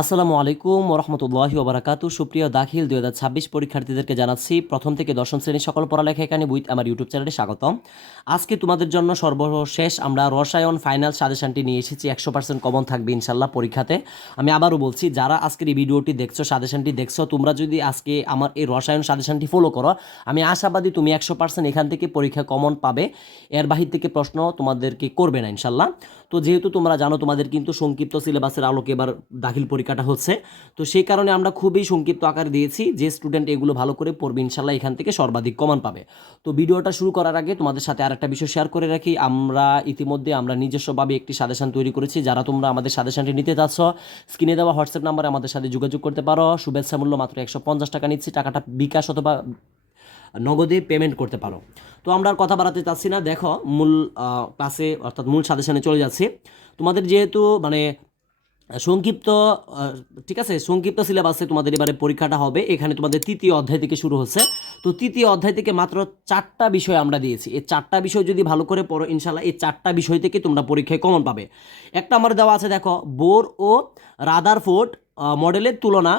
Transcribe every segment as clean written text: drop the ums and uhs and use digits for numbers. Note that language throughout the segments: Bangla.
আসসালামু আলাইকুম ওরহমতুল্লাহি ওবারাকাতু। সুপ্রিয় দাখিল 2026 পরীক্ষার্থীদেরকে জানাচ্ছি প্রথম থেকে দশম শ্রেণীর সকল পড়ালেখা এখানে বুইথ আমার ইউটিউব চ্যানেলে স্বাগতম। আজকে তোমাদের জন্য সর্বশেষ আমরা রসায়ন ফাইনাল সাজেশনটি নিয়ে এসেছি। 100% কমন থাকবে ইনশাল্লাহ পরীক্ষাতে। আমি আবারও বলছি, যারা আজকের এই ভিডিওটি দেখছো, সাজেশনটি দেখছো, তোমরা যদি আজকে আমার এই রসায়ন সাজেশনটি ফলো করো, আমি আশাবাদী তুমি 100% এখান থেকে পরীক্ষা কমন পাবে। এর বাহির থেকে প্রশ্ন তোমাদেরকে করবে না ইনশাল্লাহ। তো যেহেতু তোমরা জানো তোমাদের কিন্তু সংক্ষিপ্ত সিলেবাসের আলোকে এবার দাখিল পরীক্ষাটা হচ্ছে, তো সেই কারণে আমরা খুবই সংক্ষিপ্ত আকারে দিয়েছি। যে স্টুডেন্ট এগুলো ভালো করে পড়বে ইনশাল্লাহ এখান থেকে সর্বাধিক কমান পাবে। তো ভিডিওটা শুরু করার আগে তোমাদের সাথে আরেকটা বিষয় শেয়ার করে রাখি। আমরা নিজস্বভাবে একটি সাজেশন তৈরি করেছি। যারা তোমরা আমাদের সাজেশনটি নিতে চাচ্ছ, স্ক্রিনে দেওয়া হোয়াটসঅ্যাপ নাম্বারে আমাদের সাথে যোগাযোগ করতে পারো। শুভেচ্ছা মূল্য মাত্র 150 টাকা নিচ্ছি। টাকাটা বিকাশ অথবা নগদে পেমেন্ট করতে পারো। তো আমরা আর কথা বাড়াতে চাচ্ছি না, দেখো মূল ক্লাসে অর্থাৎ মূল সাজেশনে চলে যাচ্ছি। তোমাদের যেহেতু সংক্ষিপ্ত ঠিক আছে, সংক্ষিপ্ত সিলেবাসে তোমাদের এবারে পরীক্ষাটা হবে। এখানে তোমাদের তৃতীয় অধ্যায় থেকে শুরু হচ্ছে। তো তৃতীয় অধ্যায় থেকে মাত্র 4টা বিষয় আমরা দিয়েছি। এই 4টা বিষয় যদি ভালো করে পড়ো ইনশাল্লাহ এই 4টা বিষয় থেকে তোমরা পরীক্ষায় কমন পাবে। একটা আমার দেওয়া আছে, দেখো, বোর ও রাদারফোর্ড মডেলের তুলনা,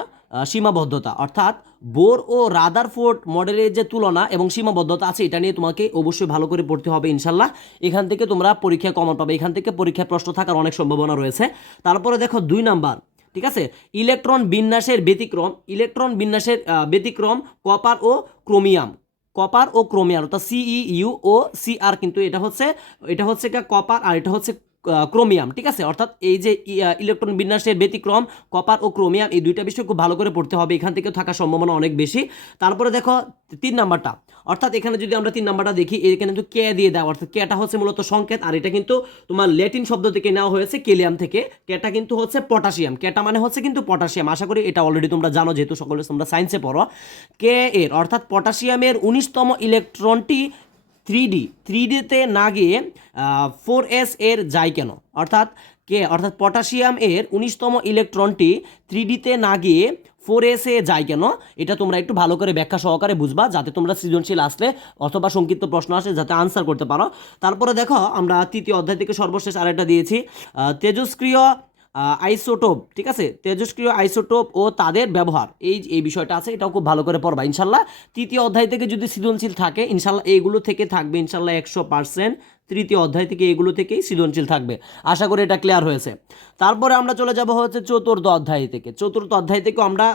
সীমাবদ্ধতা, অর্থাৎ বোর ও রাদারফোর্ড মডেলের যে তুলনা এবং সীমাবদ্ধতা আছে, এটা নিয়ে তোমাকে অবশ্যই ভালো করে পড়তে হবে ইনশাল্লাহ। এখান থেকে তোমরা পরীক্ষায় কমন পাবে। এখান থেকে পরীক্ষায় প্রশ্ন থাকার অনেক সম্ভাবনা রয়েছে। তারপরে দেখো 2 নাম্বার, ঠিক আছে, ইলেকট্রন বিন্যাসের ব্যতিক্রম কপার ও ক্রোমিয়াম। কপার ও ক্রোমিয়াম অর্থাৎ CEU ও CR, কিন্তু এটা হচ্ছে কপার আর এটা হচ্ছে ক্রোমিয়াম, ঠিক আছে। অর্থাৎ এই যে ইলেকট্রন বিন্যাসের ব্যতিক্রম কপার ও ক্রোমিয়াম, এই দুইটা বিষয় খুব ভালো করে পড়তে হবে। এখান থেকে থাকার সম্ভাবনা অনেক বেশি। তারপরে দেখো 3 নাম্বারটা, অর্থাৎ এখানে যদি আমরা 3 নাম্বারটা দেখি, এখানে কিন্তু কে দিয়ে দেওয়া, অর্থাৎ কেটা হচ্ছে মূলত সংকেত, আর এটা কিন্তু তোমার ল্যাটিন শব্দ থেকে নেওয়া হয়েছে, কেলিয়াম থেকে। কেটা কিন্তু হচ্ছে পটাশিয়াম, কেটা মানে হচ্ছে কিন্তু পটাশিয়াম। আশা করি এটা অলরেডি তোমরা জানো, যেহেতু সকলে তোমরা সায়েন্সে পড়ো। কে এর অর্থাৎ পটাশিয়ামের 19তম ইলেকট্রনটি থ্রি ডিতে না গিয়ে 4s এর যায় কেন? অর্থাৎ পটাশিয়াম এর 19তম ইলেকট্রনটি 3Dতে না গিয়ে 4s এ যায় কেন? এটা তোমরা একটু ভালো করে ব্যাখ্যা সহকারে বুঝবা, যাতে তোমরা সৃজনশীল আসলে অথবা সংক্ষিপ্ত প্রশ্ন আসলে যাতে আনসার করতে পারো। তারপরে দেখো আমরা তৃতীয় অধ্যায় থেকে সর্বশেষ আরেকটা দিয়েছি, তেজস্ক্রিয় আইসোটোপ, ঠিক আছে, তেজস্ক্রিয় আইসোটোপ ও তাদের ব্যবহার। এই বিষয়টা আছে, এটাও খুব ভালো করে পড়বা ইনশাল্লাহ। তৃতীয় অধ্যায় থেকে যদি সৃজনশীল থাকে ইনশাল্লাহ এইগুলো থেকে থাকবে ইনশাল্লাহ 100%। তৃতীয় অধ্যায় থেকে এগুলো থেকেই সৃজনশীল থাকবে। আশা করি এটা ক্লিয়ার হয়েছে। তারপরে আমরা চলে যাব হচ্ছে চতুর্থ অধ্যায় থেকে। চতুর্থ অধ্যায় থেকে আমরা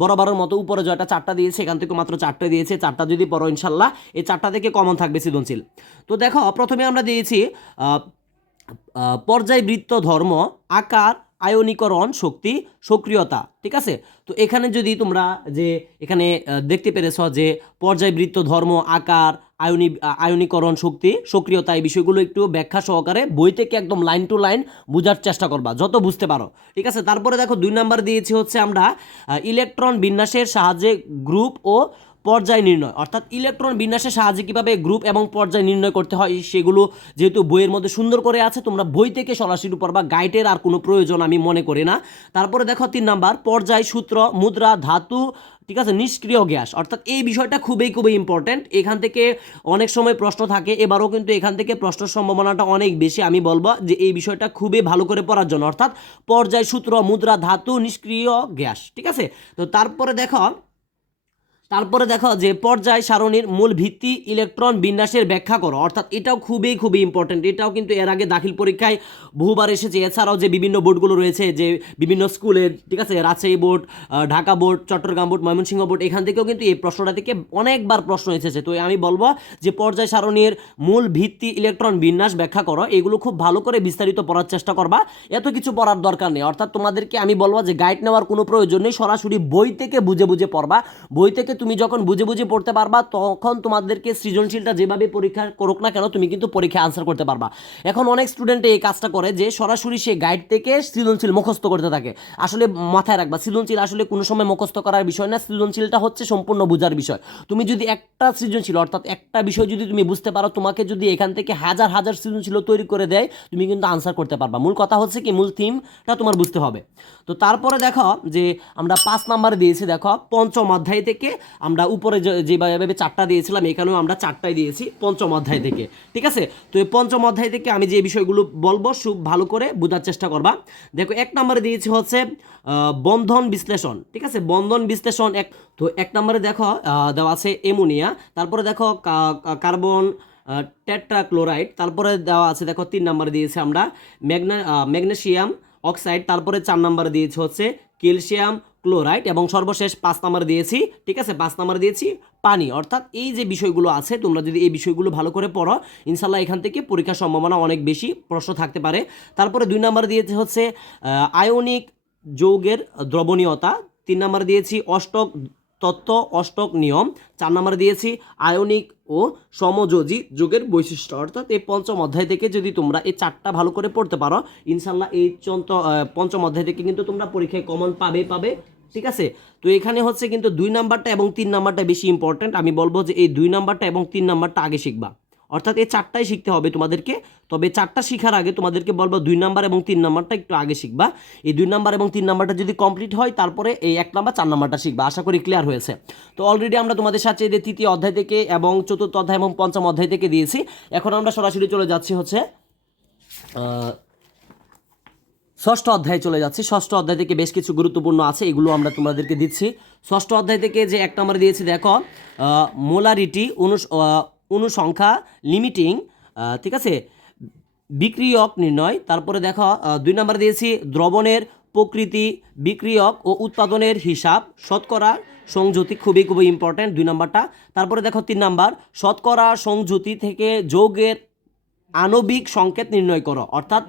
বরাবরের মতো উপরে যেটা 4টা দিয়েছে, এখান থেকে মাত্র 4টে দিয়েছে। 4টা যদি পড়ো ইনশাল্লাহ এই 4টা থেকে কমন থাকবে সৃজনশীল। তো দেখো প্রথমে আমরা দিয়েছি পর্যায়বৃত্ত ধর্ম, আকার, আয়নীকরণ শক্তি, সক্রিয়তা, ঠিক আছে। তো এখানে যদি তোমরা যে এখানে দেখতে পেরেছ যে পর্যায়বৃত্ত ধর্ম, আকার, আয়নীকরণ শক্তি, সক্রিয়তা, এই বিষয়গুলো একটু ব্যাখ্যা সহকারে বই থেকে একদম লাইন টু লাইন বোঝার চেষ্টা করবা যত বুঝতে পারো, ঠিক আছে। তারপরে দেখো 2 নাম্বার দিয়েছি হচ্ছে আমরা ইলেকট্রন বিন্যাসের সাহায্যে গ্রুপ ও পর্যায় নির্ণয়, অর্থাৎ ইলেকট্রন বিন্যাসের সাহায্যে কীভাবে গ্রুপ এবং পর্যায় নির্ণয় করতে হয় সেগুলো যেহেতু বইয়ের মধ্যে সুন্দর করে আছে, তোমরা বই থেকে সরাসরি পড়বা, গাইডের আর কোনো প্রয়োজন আমি মনে করি না। তারপরে দেখো 3 নাম্বার পর্যায়, সূত্র, মুদ্রা, ধাতু, ঠিক আছে, নিষ্ক্রিয় গ্যাস, অর্থাৎ এই বিষয়টা খুবই খুবই ইম্পর্টেন্ট। এখান থেকে অনেক সময় প্রশ্ন থাকে, এবারও কিন্তু এখান থেকে প্রশ্নের সম্ভাবনাটা অনেক বেশি। আমি বলবো যে এই বিষয়টা খুবই ভালো করে পড়ার জন্য, অর্থাৎ পর্যায়, সূত্র, মুদ্রা, ধাতু, নিষ্ক্রিয় গ্যাস, ঠিক আছে। তো তারপরে দেখো যে পর্যায় সারণীর মূল ভিত্তি ইলেকট্রন বিন্যাসের ব্যাখ্যা করো, অর্থাৎ এটাও খুবই খুবই ইম্পর্টেন্ট। এটাও কিন্তু এর আগে দাখিল পরীক্ষায় বহুবার এসেছে। এছাড়াও যে বিভিন্ন বোর্ডগুলো রয়েছে, যে বিভিন্ন স্কুলের, ঠিক আছে, Rajshahi board, Dhaka board, Chittagong board, Mymensingh board, এখান থেকেও কিন্তু এই প্রশ্নটা থেকে অনেকবার প্রশ্ন এসেছে। তো আমি বলবো যে পর্যায় সারণীর মূল ভিত্তি ইলেকট্রন বিন্যাস ব্যাখ্যা করো, এগুলো খুব ভালো করে বিস্তারিত পড়ার চেষ্টা করবা। এত কিছু পড়ার দরকার নেই, অর্থাৎ তোমাদেরকে আমি বলবো যে গাইড নেওয়ার কোনো প্রয়োজন নেই, সরাসরি বই থেকে বুঝে বুঝে পড়বা। বই থেকে তুমি যখন বুঝে বুঝে পড়তে পারবা, তখন তোমাদেরকে সৃজনশীলটা যেভাবে পরীক্ষা করুক না কেন তুমি কিন্তু পরীক্ষায় আনসার করতে পারবা। এখন অনেক স্টুডেন্ট এই কাজটা করে যে সরাসরি সে গাইড থেকে সৃজনশীল মুখস্থ করতে থাকে। আসলে মাথায় রাখবা, সৃজনশীল আসলে কোনো সময় মুখস্থ করার বিষয় না, সৃজনশীলটা হচ্ছে সম্পূর্ণ বোঝার বিষয়। তুমি যদি একটা সৃজনশীল অর্থাৎ একটা বিষয় যদি তুমি বুঝতে পারো, তোমাকে যদি এখান থেকে হাজার হাজার সৃজনশীল তৈরি করে দেয়, তুমি কিন্তু আনসার করতে পারবা। মূল কথা হচ্ছে কি, মূল থিমটা তোমার বুঝতে হবে। তো তারপরে দেখো যে আমরা 5 নাম্বার দিয়েছি, দেখো পঞ্চম অধ্যায় থেকে আমরা উপরে যেভাবে 4টা দিয়েছিলাম এখানেও আমরা 4টাই দিয়েছি পঞ্চম অধ্যায় থেকে। ঠিক আছে, তো এই পঞ্চম অধ্যায় থেকে আমি যে বিষয়গুলো বলবো খুব ভালো করে বোঝার চেষ্টা করবা। দেখো 1 নম্বরে দিয়েছি হচ্ছে বন্ধন বিশ্লেষণ। ঠিক আছে, বন্ধন বিশ্লেষণ তো 1 নম্বরে দেখো দেওয়া আছে অ্যামোনিয়া, তারপরে দেখো কার্বন টেট্রাক্লোরাইড, তারপরে দেওয়া আছে দেখো 3 নম্বরে দিয়েছি আমরা ম্যাগনেসিয়াম অক্সাইড, তারপরে 4 নম্বরে দিয়েছি হচ্ছে ক্যালসিয়াম ক্লোরাইড এবং সর্বশেষ 5 নম্বরে দিয়েছি, ঠিক আছে, 5 নম্বরে দিয়েছি পানি। অর্থাৎ এই যে বিষয়গুলো আছে তোমরা যদি এই বিষয়গুলো ভালো করে পড়ো ইনশাল্লাহ এখান থেকে পরীক্ষার সম্ভাবনা অনেক বেশি প্রশ্ন থাকতে পারে। তারপরে 2 নম্বরে দিয়েছে হচ্ছে আয়নিক যৌগের দ্রবণীয়তা, 3 নম্বরে দিয়েছি অষ্টক তত্ত্ব অষ্টক নিয়ম, 4 নম্বরে দিয়েছি আয়নিক ও সমযোজী যৌগের বৈশিষ্ট্য। অর্থাৎ এই পঞ্চম অধ্যায় থেকে যদি তোমরা এই 4টা ভালো করে পড়তে পারো ইনশাল্লাহ এই পঞ্চম অধ্যায় থেকে কিন্তু তোমরা পরীক্ষায় কমন পাবে। ঠিক আছে, তো এখানে হচ্ছে কিন্তু 2 নাম্বারটা এবং 3 নাম্বারটা বেশি ইম্পর্টেন্ট। আমি বলবো যে এই 2 নাম্বারটা এবং 3 নাম্বারটা আগে শিখবা, অর্থাৎ এই 4টাই শিখতে হবে তোমাদেরকে। তবে 4টা শেখার আগে তোমাদেরকে বলবো 2 নাম্বার এবং 3 নাম্বারটা একটু আগে শিখবা। এই 2 নাম্বার এবং 3 নাম্বারটা যদি কমপ্লিট হয় তারপরে এই 1 নাম্বার 4 নাম্বারটা শিখবা। আশা করি ক্লিয়ার হয়েছে। তো অলরেডি আমরা তোমাদের সাথে এই 3য় অধ্যায় থেকে এবং 4র্থ অধ্যায় এবং 5ম অধ্যায় থেকে দিয়েছি। এখন আমরা সরাসরি চলে যাচ্ছি হচ্ছে 6ষ্ঠ অধ্যায়ে চলে যাচ্ছি। 6ষ্ঠ অধ্যায় থেকে বেশ কিছু গুরুত্বপূর্ণ আছে, এগুলো আমরা তোমাদেরকে দিচ্ছি। 6ষ্ঠ অধ্যায় থেকে যে 1 নম্বরে দিয়েছি দেখো মোলারিটি অনুসংখ্যা লিমিটিং, ঠিক আছে, বিক্রিয়ক নির্ণয়, তারপরে দেখো 2 নম্বরে দিয়েছি দ্রবণের প্রকৃতি, বিক্রিয়ক ও উৎপাদনের হিসাব, শতকরা সংযুতি, খুবই ইম্পর্ট্যান্ট 2 নাম্বারটা। তারপরে দেখো 3 নাম্বার শতকরা সংযুতি থেকে যৌগের আণবিক সংকেত নির্ণয় করো। অর্থাৎ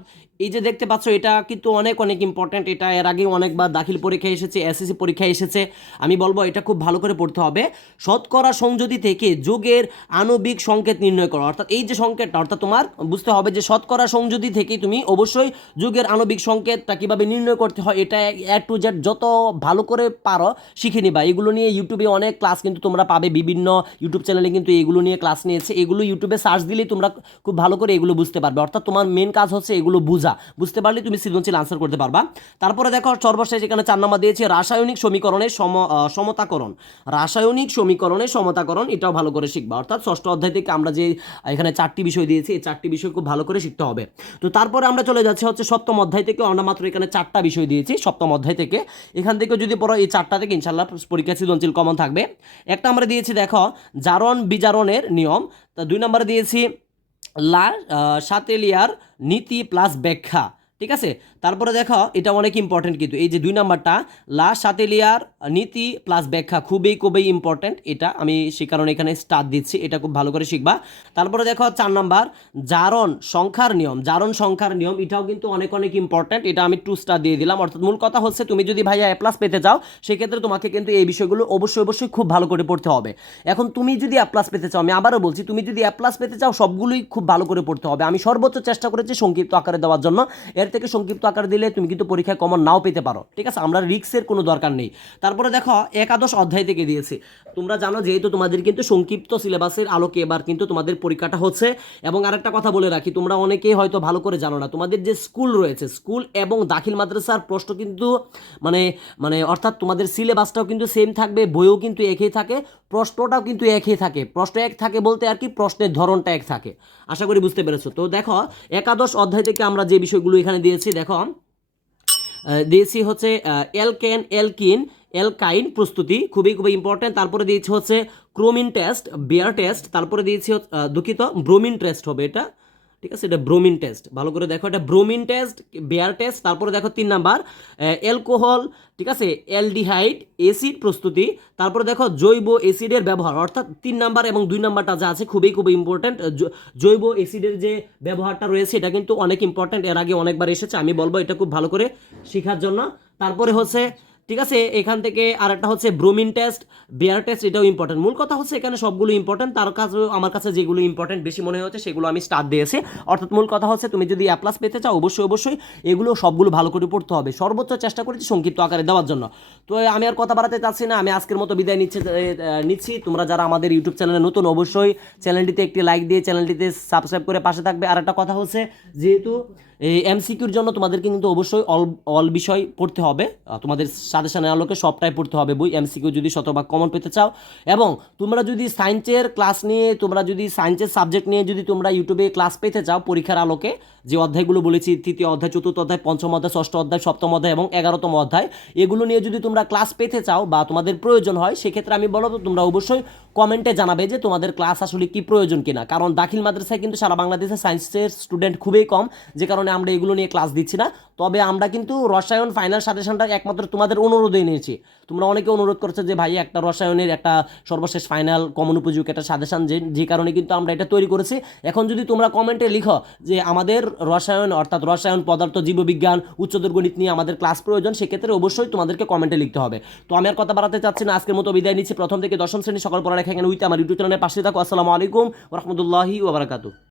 এই যে দেখতে পাচ্ছ এটা কিন্তু অনেক ইম্পর্ট্যান্ট, এটা এর আগে অনেকবার দাখিল পরীক্ষায় এসেছে, এসএসসি পরীক্ষায় এসেছে। আমি বলবো এটা খুব ভালো করে পড়তে হবে। শতকরা সংযুতি থেকে যৌগের আণবিক সংকেত নির্ণয় করো। অর্থাৎ এই যে সংকেতটা, অর্থাৎ তোমার বুঝতে হবে যে শতকরা সংযুতি থেকে তুমি অবশ্যই যৌগের আণবিক সংকেতটা কীভাবে নির্ণয় করতে হয় এটা A to Z যত ভালো করে পারো শিখে নিবা। এগুলো নিয়ে ইউটিউবে অনেক ক্লাস কিন্তু তোমরা পাবে, বিভিন্ন ইউটিউব চ্যানেলে কিন্তু এগুলো নিয়ে ক্লাস নিয়েছে। এগুলো ইউটিউবে সার্চ দিলেই তোমরা খুব ভালো করে এগুলো বুঝতে পারবে। অর্থাৎ তোমার মেন কাজ হচ্ছে এগুলো বুঝতে পারলে তুমি সৃজনশীল আনসার করতে পারবা। তারপরে দেখো সর্বশেষ এখানে 4 নম্বর দিয়েছে রাসায়নিক সমীকরণের সমতাকরণ। রাসায়নিক সমীকরণের সমতাকরণ এটাও ভালো করে শিখবা। অর্থাৎ 6ষ্ঠ অধ্যায় থেকে আমরা যে এখানে 4টি বিষয় দিয়েছি এই 4টি বিষয় খুব ভালো করে শিখতে হবে। তো তারপরে আমরা চলে যাচ্ছি হচ্ছে 7ম অধ্যায় থেকে। আমরা মাত্র এখানে 4টা বিষয় দিয়েছি 7ম অধ্যায় থেকে। এখান থেকে যদি পড়ো এই 4টা থেকে ইনশাল্লাহ পরীক্ষা সৃজনশীল কমন থাকবে। একটা আমরা দিয়েছি দেখো জারণ বিজারণের নিয়ম, তা 2 নম্বরে দিয়েছি শাতেলিয়ার নীতি প্লাস ব্যাখ্যা। ঠিক আছে, তারপরে দেখো এটা অনেক ইম্পর্টেন্ট কিন্তু এই যে 2 নাম্বারটা শাতেলিয়ার নীতি প্লাস ব্যাখ্যা খুবই ইম্পর্টেন্ট। এটা আমি সে কারণে এখানে স্টার দিচ্ছি, এটা খুব ভালো করে শিখবা। তারপরে দেখো 4 নাম্বার জারণ সংখ্যার নিয়ম, এটাও কিন্তু অনেক ইম্পর্টেন্ট। এটা আমি 2 স্টার দিয়ে দিলাম। অর্থাৎ মূল কথা হচ্ছে তুমি যদি ভাইয়া A+ পেতে চাও সেক্ষেত্রে তোমাকে কিন্তু এই বিষয়গুলো অবশ্যই খুব ভালো করে পড়তে হবে। এখন তুমি যদি A+ পেতে চাও, আমি আবারও বলছি, তুমি যদি A+ পেতে চাও সবগুলোই খুব ভালো করে পড়তে হবে। আমি সর্বোচ্চ চেষ্টা করেছি সংক্ষিপ্ত আকারে দেওয়ার জন্য, এর থেকে সংক্ষিপ্ত আকার দিলে তুমি কিন্তু পরীক্ষায় কমন নাও পেতে পারো। ঠিক আছে, আমরা রিস্কের কোনো দরকার নেই। তারপরে দেখো একাদশ অধ্যায় থেকে দিয়েছি। তোমরা জানো যেহেতু তোমাদের কিন্তু সংক্ষিপ্ত সিলেবাসের আলোকে এবার কিন্তু তোমাদের পরীক্ষাটা হচ্ছে। এবং আরেকটা কথা বলে রাখি, তোমরা অনেকেই হয়তো ভালো করে জানো না, তোমাদের যে স্কুল রয়েছে, স্কুল এবং দাখিল মাদ্রাসার প্রশ্ন কিন্তু মানে অর্থাৎ তোমাদের সিলেবাসটাও কিন্তু সেম থাকবে, বইও কিন্তু একই থাকে, প্রশ্নটাও কিন্তু একই থাকে। প্রশ্ন এক থাকে বলতে আর কি, প্রশ্নের ধরনটা এক থাকে। আশা করি বুঝতে পেরেছো। তো দেখো একাদশ অধ্যায় থেকে আমরা যে বিষয়গুলো এখানে দিয়েছি দেখো দিয়েছি হচ্ছে অ্যালকাইন প্রস্তুতি, খুবই ইম্পর্টেন্ট। তারপরে দিয়েছি হচ্ছে ক্রোমিন টেস্ট, বিয়ার টেস্ট, তারপরে দিয়েছি দুঃখিত ব্রোমিন টেস্ট হবে এটা। ঠিক আছে, এটা ব্রোমিন টেস্ট, ভালো করে দেখো, এটা ব্রোমিন টেস্ট, বিয়ার টেস্ট। তারপরে দেখো 3 নাম্বার অ্যালকোহল, ঠিক আছে, অ্যালডিহাইড অ্যাসিড প্রস্তুতি। তারপরে দেখো জৈব অ্যাসিডের ব্যবহার, অর্থাৎ 3 নাম্বার এবং 2 নাম্বারটা যা আছে খুবই ইম্পর্টেন্ট। জৈব অ্যাসিডের যে ব্যবহারটা রয়েছে এটা কিন্তু অনেক ইম্পর্টেন্ট, এর আগে অনেকবার এসেছে। আমি বলবো এটা খুব ভালো করে শেখার জন্য। তারপরে হচ্ছে ঠিক আছে, এখান থেকে আরেকটা হচ্ছে ব্রোমিন টেস্ট, বিয়ার টেস্ট, এটাও ইম্পর্টেন্ট। মূল কথা হচ্ছে এখানে সবগুলো ইম্পর্টেন্ট, তার কাছে আমার কাছে যেগুলো ইম্পর্টেন্ট বেশি মনে হচ্ছে সেগুলো আমি স্টার দিয়েছি। অর্থাৎ মূল কথা হচ্ছে তুমি যদি A+ পেতে চাও অবশ্যই এগুলো সবগুলো ভালো করে পড়তে হবে। সর্বোচ্চ চেষ্টা করেছি সংক্ষিপ্ত আকারে দেওয়ার জন্য। তো আমি আর কথা বাড়াতে চাচ্ছি না, আমি আজকের মতো বিদায় নিচ্ছি। তোমরা যারা আমাদের ইউটিউব চ্যানেলে নতুন অবশ্যই চ্যানেলটিতে একটি লাইক দিয়ে চ্যানেলটিতে সাবস্ক্রাইব করে পাশে থাকবে। আর একটা কথা হচ্ছে যেহেতু এই MCQর জন্য তোমাদেরকে কিন্তু অবশ্যই অল বিষয় পড়তে হবে, তোমাদের সাথে সাজেশনের আলোকে সবটাই পড়তে হবে বই। এমসিকিউ যদি শতভাগ কমন পেতে চাও, এবং তোমরা যদি সায়েন্সের ক্লাস নিয়ে, তোমরা যদি সায়েন্সের সাবজেক্ট নিয়ে যদি তোমরা ইউটিউবে ক্লাস পেতে চাও পরীক্ষার আলোকে, যে অধ্যায়গুলো বলেছি, তৃতীয় অধ্যায়, চতুর্থ অধ্যায়, পঞ্চম অধ্যায়, ষষ্ঠ অধ্যায়, সপ্তম অধ্যায় এবং 11তম অধ্যায়, এগুলো নিয়ে যদি তোমরা ক্লাস পেতে চাও বা তোমাদের প্রয়োজন হয়, সেক্ষেত্রে আমি বলবো তোমরা অবশ্যই কমেন্টে জানাবে যে তোমাদের ক্লাস আসলে কি প্রয়োজন কিনা। কারণ দাখিল মাদ্রাসায় কিন্তু সারা বাংলাদেশে সায়েন্সের স্টুডেন্ট খুবই কম, যে কারণে আমরা এগুলো নিয়ে ক্লাস দিচ্ছি না। তবে আমরা কিন্তু রসায়ন ফাইনাল সাজেশনটা একমাত্র তোমাদের অনুরোধে নিয়েছি। তোমরা অনেকে অনুরোধ করছো যে ভাই একটা রসায়নের একটা সর্বশেষ ফাইনাল কমন উপযোগী একটা সাজেশন, যে কারণে কিন্তু আমরা এটা তৈরি করেছি। এখন যদি তোমরা কমেন্টে লিখো যে আমাদের রসায়ন, অর্থাৎ রসায়ন, পদার্থ, জীববিজ্ঞান, উচ্চতর গণিত নিয়ে আমাদের ক্লাস প্রয়োজন, সেক্ষেত্রে অবশ্যই তোমাদেরকে কমেন্টে লিখতে হবে। তো আমি আর কথা বাড়াতে চাচ্ছি না, আজকের মতো বিদায় নিচ্ছি। প্রথম থেকে দশম শ্রেণী সকল পড়ালেখা এখানে উইথ আমার ইউটিউব চ্যানেলে পাশে থাকো। আসসালামু আলাইকুম ওয়া রাহমাতুল্লাহি ওয়া বারাকাতুহু।